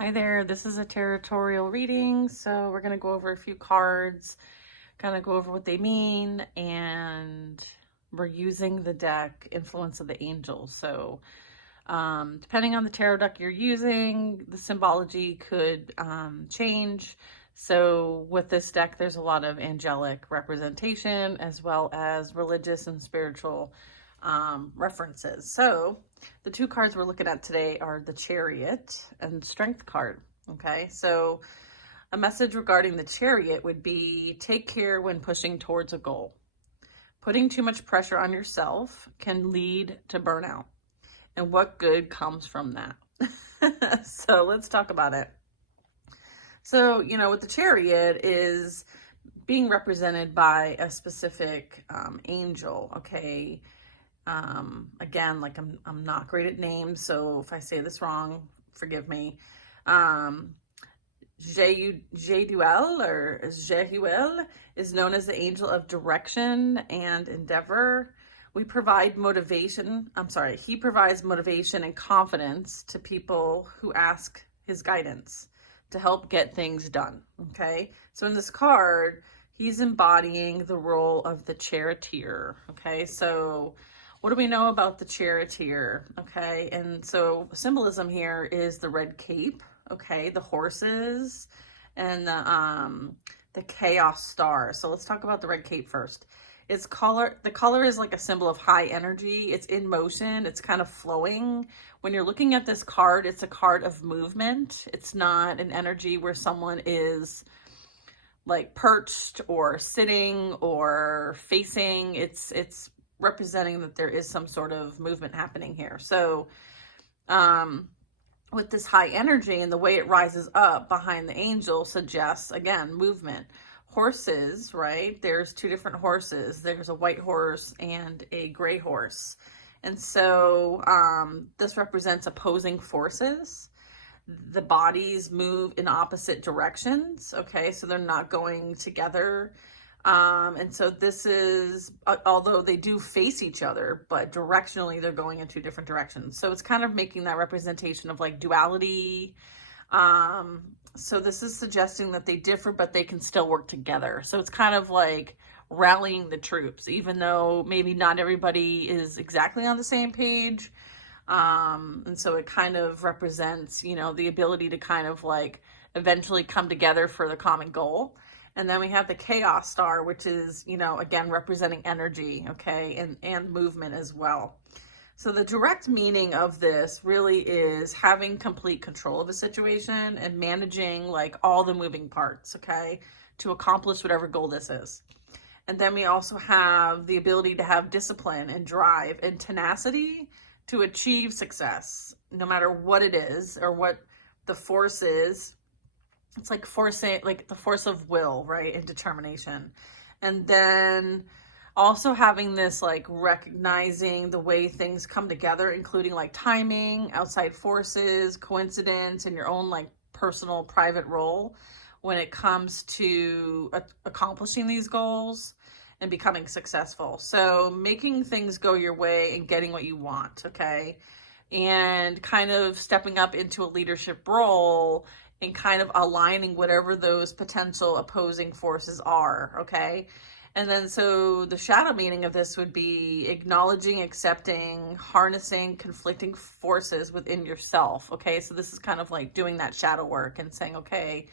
Hi there, this is a Tarotorial reading, so we're going to go over a few cards, kind of go over what they mean, and we're using the deck Influence of the Angels. So depending on the tarot deck you're using, the symbology could change. So with this deck, there's a lot of angelic representation as well as religious and spiritual references. So the two cards we're looking at today are the Chariot and Strength card. Okay, so a message regarding the Chariot would be take care when pushing towards a goal. Putting too much pressure on yourself can lead to burnout. And what good comes from that? So let's talk about it. So, with the Chariot is being represented by a specific angel, okay? Again, like I'm not great at names, so if I say this wrong, forgive me. Jehuel or Jehuel is known as the angel of direction and endeavor. He provides motivation and confidence to people who ask his guidance to help get things done. Okay, so in this card, he's embodying the role of the charioteer. Okay, so what do we know about the charioteer? Okay, and so symbolism here is the red cape, okay, the horses, and the chaos star. So let's talk about the red cape first. The color is like a symbol of high energy. It's in motion. It's kind of flowing. When you're looking at this card, it's a card of movement. It's not an energy where someone is like perched or sitting or facing. It's representing that there is some sort of movement happening here. So with this high energy and the way it rises up behind the angel suggests, again, movement. Horses, right? There's two different horses. There's a white horse and a gray horse. And so this represents opposing forces. The bodies move in opposite directions, okay? So they're not going together. And so this is, although they do face each other, but directionally they're going in two different directions. So it's kind of making that representation of like duality. So this is suggesting that they differ, but they can still work together. So it's kind of like rallying the troops, even though maybe not everybody is exactly on the same page. And so it kind of represents, the ability to kind of like eventually come together for the common goal. And then we have the chaos star, which is, again, representing energy, okay, and movement as well. So the direct meaning of this really is having complete control of a situation and managing like all the moving parts, okay, to accomplish whatever goal this is. And then we also have the ability to have discipline and drive and tenacity to achieve success, no matter what it is or what the force is. It's like forcing, like the force of will, right, and determination. And then also having this like recognizing the way things come together, including like timing, outside forces, coincidence, and your own like personal private role when it comes to accomplishing these goals and becoming successful. So making things go your way and getting what you want, okay? And kind of stepping up into a leadership role and kind of aligning whatever those potential opposing forces are, okay? And then so the shadow meaning of this would be acknowledging, accepting, harnessing conflicting forces within yourself, okay? So this is kind of like doing that shadow work and saying, okay,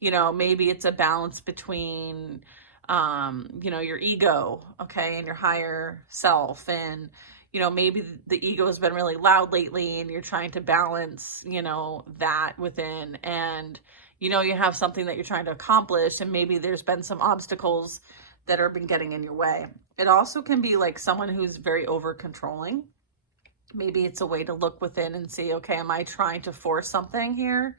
maybe it's a balance between, your ego, okay, and your higher self. And, maybe the ego has been really loud lately and you're trying to balance, that within. And, you have something that you're trying to accomplish and maybe there's been some obstacles that have been getting in your way. It also can be like someone who's very over controlling. Maybe it's a way to look within and see, okay, am I trying to force something here?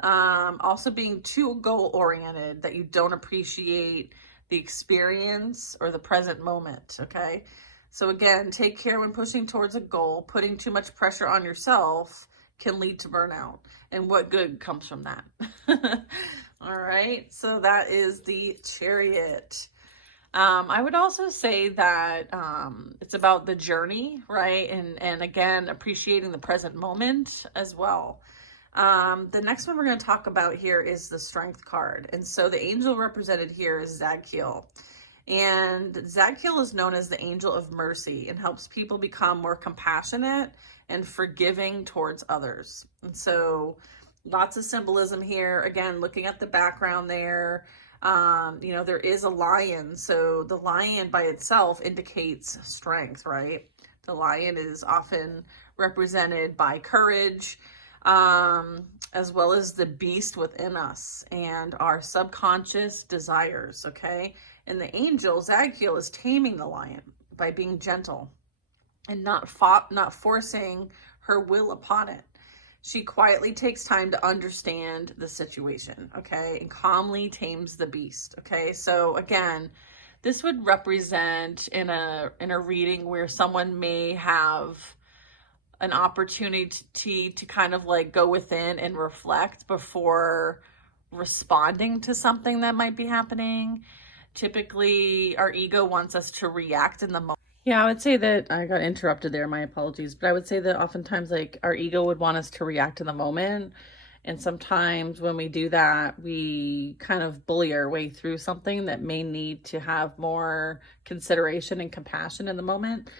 Also being too goal oriented, that you don't appreciate the experience or the present moment, okay? So again, take care when pushing towards a goal. Putting too much pressure on yourself can lead to burnout. And what good comes from that? All right, so that is the Chariot. I would also say that it's about the journey, right? And again, appreciating the present moment as well. The next one we're going to talk about here is the Strength card. And so the angel represented here is Zadkiel. And Zadkiel is known as the angel of mercy and helps people become more compassionate and forgiving towards others. And so lots of symbolism here. Again, looking at the background there, there is a lion. So the lion by itself indicates strength, right? The lion is often represented by courage, as well as the beast within us and our subconscious desires, okay? And the angel, Zadkiel, is taming the lion by being gentle and not forcing her will upon it. She quietly takes time to understand the situation, okay? And calmly tames the beast, okay? So again, this would represent in a reading where someone may have an opportunity to kind of like go within and reflect before responding to something that might be happening. Typically, our ego wants us to react in the moment. Yeah, I would say that I got interrupted there. My apologies. But I would say that oftentimes like our ego would want us to react in the moment. And sometimes when we do that, we kind of bully our way through something that may need to have more consideration and compassion in the moment.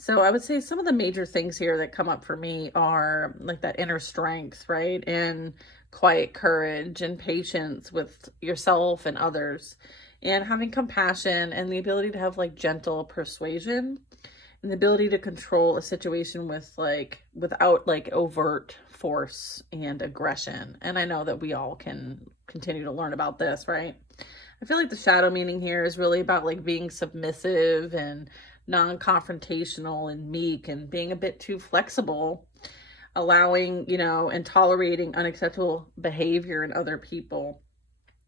So I would say some of the major things here that come up for me are like that inner strength, right? And quiet courage and patience with yourself and others, and having compassion and the ability to have like gentle persuasion and the ability to control a situation without like overt force and aggression. And I know that we all can continue to learn about this, right? I feel like the shadow meaning here is really about like being submissive and non-confrontational and meek and being a bit too flexible, allowing, and tolerating unacceptable behavior in other people.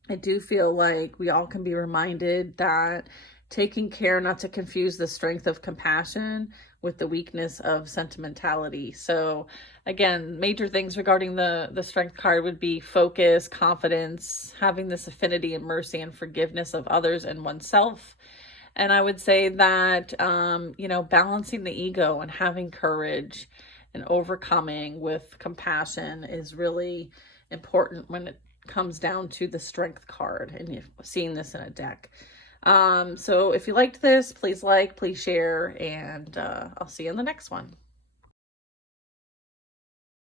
I do feel like we all can be reminded that taking care not to confuse the strength of compassion with the weakness of sentimentality. So again, major things regarding the strength card would be focus, confidence, having this affinity and mercy and forgiveness of others and oneself. And I would say that, balancing the ego and having courage and overcoming with compassion is really important when it comes down to the strength card and you're seeing this in a deck. So if you liked this, please like, please share, and I'll see you in the next one.